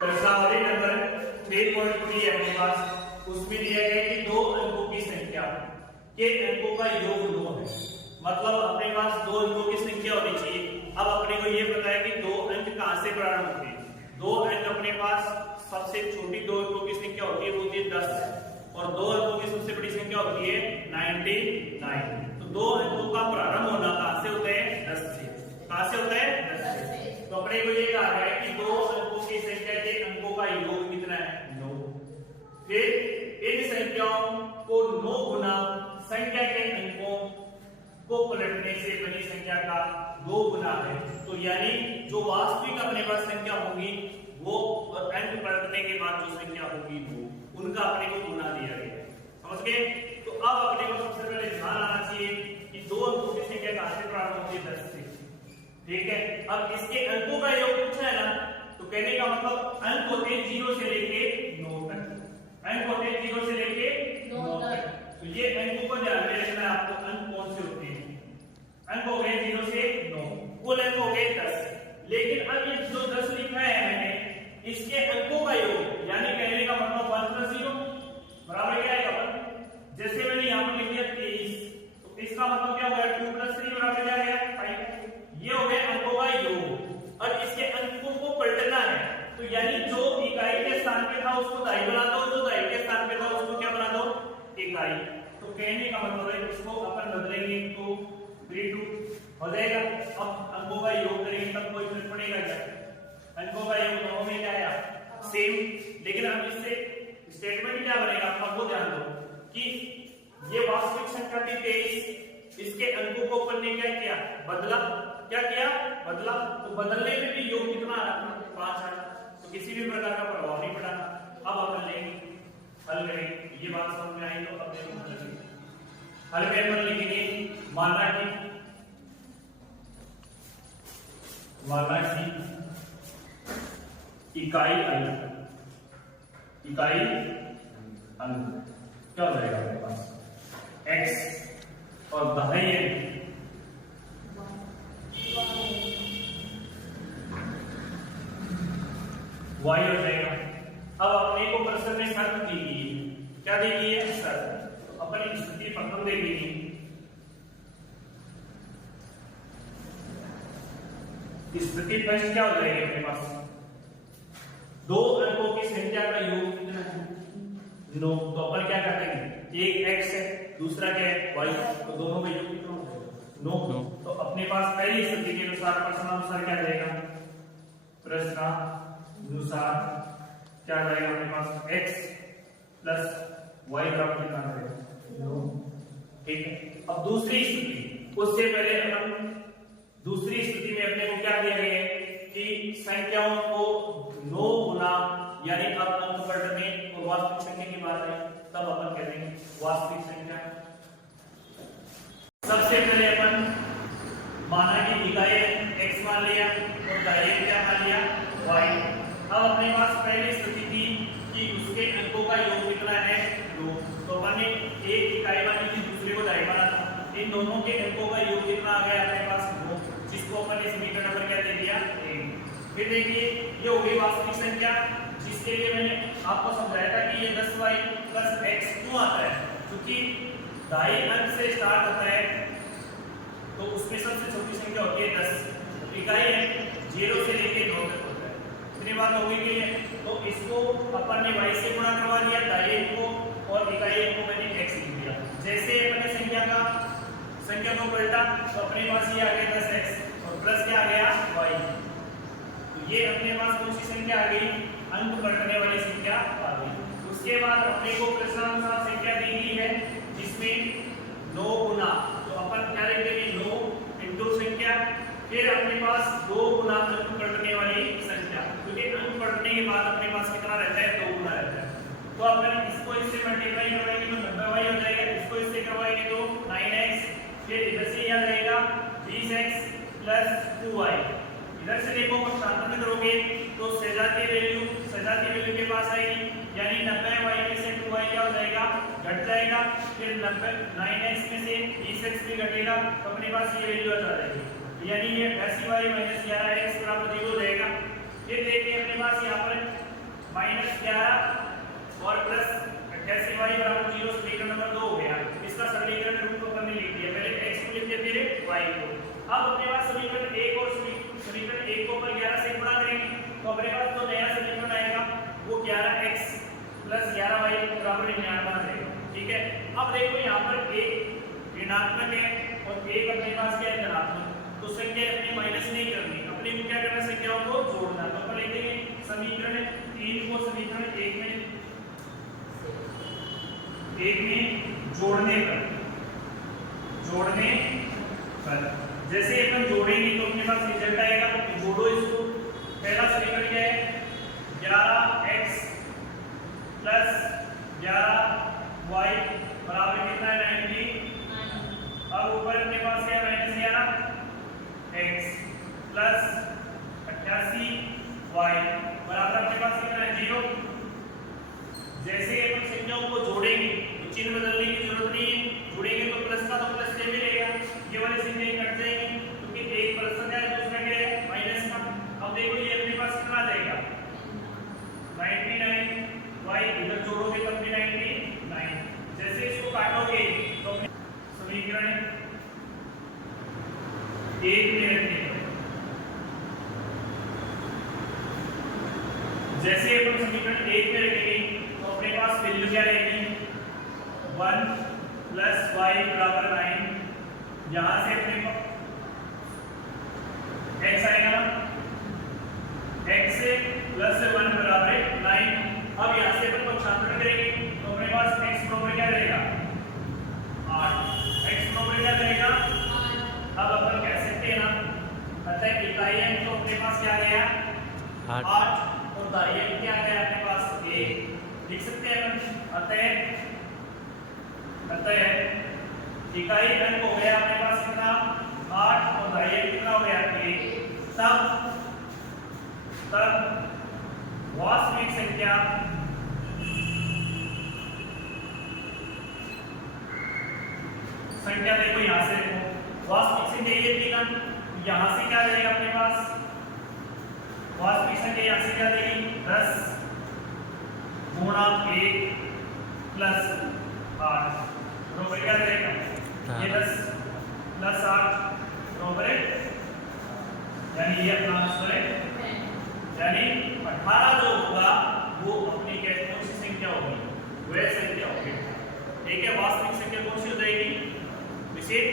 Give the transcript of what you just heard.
प्रश्नावली नंबर 3.3 है अपने पास। उसमें दिया गया कि दो अंकों की संख्या के अंकों का योग 9 है। मतलब अपने पास दो अंकों की संख्या होनी चाहिए। अब अपने को ये पता है कि दो अंक कहां से प्रारंभ होते हैं। दो अंक अपने पास सबसे छोटी दो अंकों की संख्या होती है वो होती है 10 और दो अंकों की सबसे बड़ी संख्या होती है 99। तो दो अंकों का प्रारंभ होना कहां से होता है? 10 से। कहां से होता है? 10 से। तो अपने को ये कहा गया है कि दो अंकों की संख्या के अंकों का योग कितना है? 9। फिर इन संख्याओं को 9 गुना संख्या के अंकों को पलटने से बनी संख्या का 2 गुना है। तो यानी जो वास्तविक अपने पास संख्या होगी वो अंक पलटने के बाद जो संख्या होगी वो उनका अपने को गुना दिया गया है। समझ गए? तो अब अपने को सबसे पहले ध्यान आना चाहिए कि दो अंकों की संख्या कहां से प्रारंभ होती है? 10 से। ठीक है। अब इसके अंकों का योग पूछा है ना, तो कहने का मतलब अंक होते हैं 0 से लेके 9 तक। अंक होते हैं 0 से लेके 9 तक। तो ये अंकों को ध्यान में रखना है आपको। अंक कौन से होते हैं? अंक हो गए 0 से 9, कुल अंक हो गए 10। लेकिन अब ये जो 10 लिखा है मैंने, इसके अंकों का योग यानी कहने का मतलब 1 + 0 बराबर क्या आएगा? 1। जैसे मैंने यहां पर लिख दिया 23, तो इसका मतलब क्या होगा? 2 + 3 बराबर क्या आएगा? 5। ये हो गए अंकों का योग। और इसके अंकों को पलटना है, तो यानी जो इकाई के स्थान पे था उसको दाई बना दो, जो दाई के स्थान पे था उसको क्या बना दो? इकाई। तो कहने का मतलब है इसको अपन बदलेंगे तो 3 हो जाएगा। अब अंकों का योग करेंगे तब कोई फर्क पड़ेगा क्या? अंकों का योग 9 में क्या आया? सेम। लेकिन अब इससे स्टेटमेंट क्या बनेगा? अब वो ध्यान दो कि ये वास्तविक संख्या थी 23, इसके अंकों को अपन ने क्या किया? बदला। क्या किया? बदला। तो बदलने में भी योग कितना आ रहा? 5 आ रहा। तो किसी भी प्रकार का प्रभाव नहीं पड़ा। अब अपन लेंगे हल करेंगे। ये बात समझ में आई तो अब देखो हल में लिखेंगे माना कि इकाई अंक क्या हो जाएगा अपने पास? x और दहाई अंक y हो जाएगा। अब अपने को प्रश्न में शर्त दी गई है। क्या दी गई है? शर्त। तो अपन स्थिति प्रथम देखेंगे। स्थिति फर्स्ट क्या हो जाएगी अपने पास? दो अंकों की संख्या का योग कितना है? 9। तो अपन क्या करेंगे? एक x है, दूसरा क्या है? y। तो दोनों का योग कितना हो जाएगा? 9। तो अपने पास पहली स्थिति के अनुसार प्रश्नानुसार क्या रहेगा? प्रश्नानुसार क्या रहेगा अपने पास? x + y बराबर कितना रहेगा? 9। ठीक है। अब दूसरी स्थिति, उससे पहले अपन दूसरी स्थिति में अपने को क्या दिया गया है कि संख्याओं को 9 गुना यानी अब अंक पलटने और वास्तविक संख्या की बात है, तब अपन कह देंगे वास्तविक संख्या। सबसे पहले अपन माना कि इकाई x मान लिया और दाई क्या मान लिया? y। अब अपने पास पहली स्थिति थी कि उसके अंकों का योग कितना है? 2। तो अपन ने एक इकाई मानी थी, दूसरे को दाई माना था। इन दोनों के अंकों का योग कितना आ गया अपने पास? 2, जिसको अपन ने समीकरण नंबर क्या दे दिया? 1। फिर देखिए ये हो गई वास्तविक संख्या, जिसके लिए मैंने आपको समझाया था कि ये 10y + x क्यों आता है? क्योंकि दाई अंक से स्टार्ट होता है तो उसमें सबसे छोटी संख्या होती है 10। इकाई अंक 0 से लेके 9 तक होता है। इतनी बात हो गई है। तो इसको अपन ने y से गुणा करवा दिया दाई अंक को और इकाई अंक को मैंने x लिख दिया। जैसे अपन ने संख्या को पलटा तो अपने पास ये आ गया 10x और प्लस क्या आ गया? y। तो ये अपने पास कौन सी संख्या आ गई? अंक पलटने वाली संख्या आ गई। उसके बाद अपने को प्रश्नानुसार संख्या दी गई है जिसमें 9 गुना, तो अपन क्या लिखेंगे? 9 इंटू संख्या, फिर अपने पास 2 गुना अंक पलटने वाली संख्या, क्योंकि अंक पलटने के बाद अपने पास कितना रहता है? 2 गुना रहता है। तो अपन इसको इससे मल्टीप्लाई करवाएंगे तो 90y हो जाएगा, इसको इससे करवाएंगे तो 9x, फिर इधर से यहां रहेगा 20x + 2y। इधर से देखो प्रतिस्थापन करोगे तो सजातीय वैल्यू के पास आएगी, यानी 90y में से 2y क्या हो जाएगा? घट जाएगा। फिर 9x में से 20x भी घटेगा, तो अपने पास ये वैल्यू आ जाएगी, यानी ये 80y - 11x = 0 हो जाएगा। फिर देखिए अपने पास यहाँ पर -11 और प्लस 88y बराबर 0 समीकरण नंबर 2 हो गया। इसका सरलीकरण रूप अपन ने लिख दिया, पहले x को लिख दिया फिर y को। अब अपने पास समीकरण 1 और समीकरण 1 को पर 11 से गुणा करेंगे तो अपने पास जो नया समीकरण आएगा वो 11x + 11y बराबर 99 आ जाएगा। ठीक है, अब देखो यहाँ पर एक ऋणात्मक है और एक अपने पास क्या है धनात्मक, तो संख्या अपनी माइनस नहीं करनी, अपने को क्या करना संख्याओं को जोड़ना। तो अपन लिख देंगे समीकरण 3 को समीकरण 1 में जोड़ने पर जैसे अपन जोड़ेंगे तो अपने पास रिजल्ट आएगा। तो जोड़ो इसको, पहला समीकरण क्या है 11x + 11y बराबर कितना है 90। अब ऊपर अपने पास क्या है -11x + 88y बराबर अपने पास कितना है 0। जैसे अपन संख्याओं को जोड़ेंगे तो चिन्ह बदलने की जरूरत नहीं है, जोड़ेंगे तो प्लस का तो प्लस से मिलेगा, ये वाली संख्याएं कट जाएंगी क्योंकि एक प्लस है दूसरा क्या है माइनस का। अब देखो ये अपने पास कितना आ जाएगा 99y, इधर जोड़ोगे तब भी 99। जैसे इसको काटोगे तो समीकरण 1 में रखेंगे, जैसे अपन समीकरण 1 में रखेंगे तो अपने पास वैल्यू क्या रहेगी 1 + y बराबर 9। यहां से अपने पास x आएगा ना, x से +1 बराबर 9। अब यहां से अपन पक्षांतरण करेंगे तो अपने पास x बराबर क्या रहेगा 8, x बराबर क्या रहेगा 8। अब अपन कह सकते हैं ना अतः इकाई अंक तो अपने पास क्या आ गया 8 और दाई अंक क्या आ गया अपने पास 1। लिख सकते हैं अपन अतः इकाई अंक हो गया अपने पास कितना 8 और दाई अंक कितना हो गया 1। तब वास्तविक संख्या देखो यहां से देखो वास्तविक संख्या ये थी ना, यहां से क्या रहेगा अपने पास वास्तविक संख्या यहां से क्या देगी 10 गुणा 1 + 8 बराबर क्या रहेगा ये 10 + 8 बराबर यानी ये अपना आंसर है, यानी 18 जो होगा वो अपनी कौन सी संख्या होगी वह संख्या होगी। ठीक है, वास्तविक संख्या कौन सी हो जाएगी विशेष